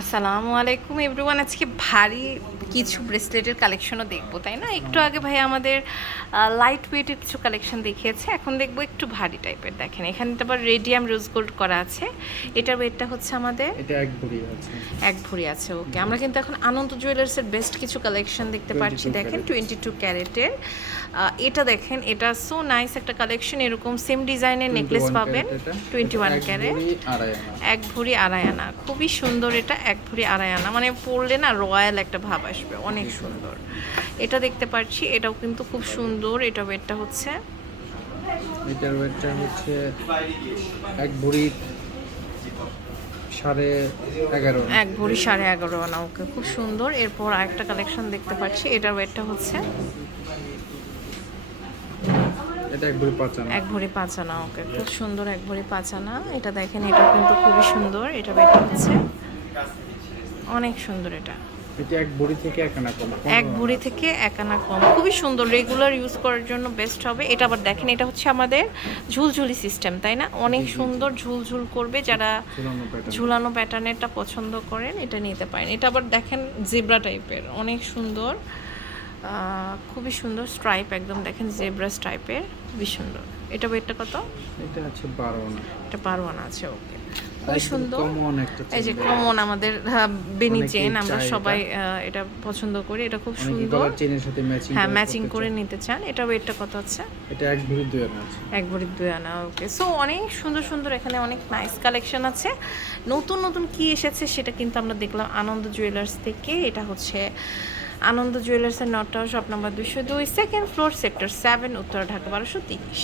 আসসালামু আলাইকুম এভরিওয়ান আজকে ভারী কিছু ব্রেসলেটের কালেকশনও দেখব তাই না? একটু আগে ভাই আমাদের লাইট ওয়েটের কিছু কালেকশন দেখিয়েছে এখন দেখব একটু ভারী টাইপের দেখেন। এখানে তো আবার রেডিয়াম রোজ গোল্ড করা আছে এটার ওয়েটটা হচ্ছে আমাদের এটা এক ভরি আছে। এক ভরি আছে ওকে আমরা কিন্তু এখন আনন্দ জুয়েলার্সের বেস্ট কিছু কালেকশন দেখতে পাচ্ছি দেখেন টোয়েন্টি টু ক্যারেটের এটা দেখেন এটা সো নাইস একটা কালেকশন এরকম সেম ডিজাইনের নেকলেস পাবেন। Twenty one carat. এক ভরি আড়াই আনা। খুবই সুন্দর এটা এক ভরি আড়াই আনা। মানে পরলে না রয়্যাল একটা ভাব আসবে। অনেক সুন্দর। এটা দেখতে পাচ্ছি এটাও কিন্তু খুব সুন্দর এটা ওয়েটটা হচ্ছে। এটার ওয়েটটা হচ্ছে এক ভরি সাড়ে এগারো। আনা। এক ভরি সাড়ে এগারো আনা ওকে খুব সুন্দর। এরপর আরেকটা কালেকশন দেখতে পাচ্ছি এটার ওয়েটটা হচ্ছে। এটা এক ভরি পাঁচ আনা। এক ভরি ওকে খুব সুন্দর এক ভরি পাঁচ আনা। এটা দেখেন এটা কিন্তু খুবই সুন্দর এটা ওয়েটটা হচ্ছে। অনেক সুন্দর এটা। এটা এক ভরি থেকে এক আনা কম। এক ভরি থেকে এক আনা কম। খুবই সুন্দর রেগুলার ইউজ করার জন্য বেস্ট হবে। এটা আবার দেখেন এটা হচ্ছে আমাদের ঝুলঝুলি সিস্টেম তাই না? অনেক সুন্দর ঝুলঝুল করবে যারা ঝুলানো প্যাটার্নেরটা পছন্দ করেন এটা নিতে পারেন। এটা আবার দেখেন জেব্রা টাইপের অনেক সুন্দর। খুবই সুন্দর স্ট্রাইপ একদম দেখেন জেব্রা স্ট্রাইপের খুবই সুন্দর। এটা ওয়েটটা কত? এটা আছে বারো আনা। এটা পারওয়ান আছে ওকে খুবই সুন্দর। এই যে। কমন আমাদের বেনি চেন আমরা সবাই এটা। পছন্দ করি এটা খুব সুন্দর। হ্যাঁ ম্যাচিং করে নিতে চান এটা ওয়েটটা কত হচ্ছে এটা এক ভরি দুই আনা আছে। এক ভরি দুই আনা ওকে সো অনেক সুন্দর সুন্দর এখানে অনেক নাইস কালেকশন আছে। নতুন নতুন কি এসেছে সেটা কিন্তু আমরা দেখলাম আনন্দ জুয়েলার্স থেকে। এটা হচ্ছে আনন্দ জুয়েলার্সের নটটা শপ নাম্বার দুশো দুই সেকেন্ড ফ্লোর সেক্টর সেভেন উত্তর ঢাকা বারোশো তিরিশ।